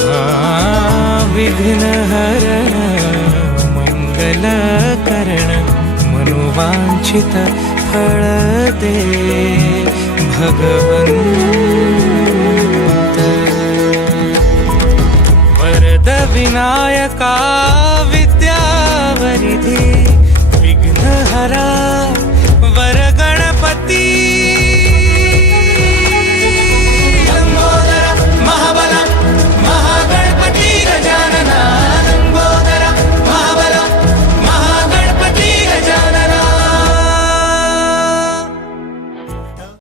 हा विघ्नहरण मङ्गलकरण मनोवाञ्छित हरदे भगवन् वरद विनायका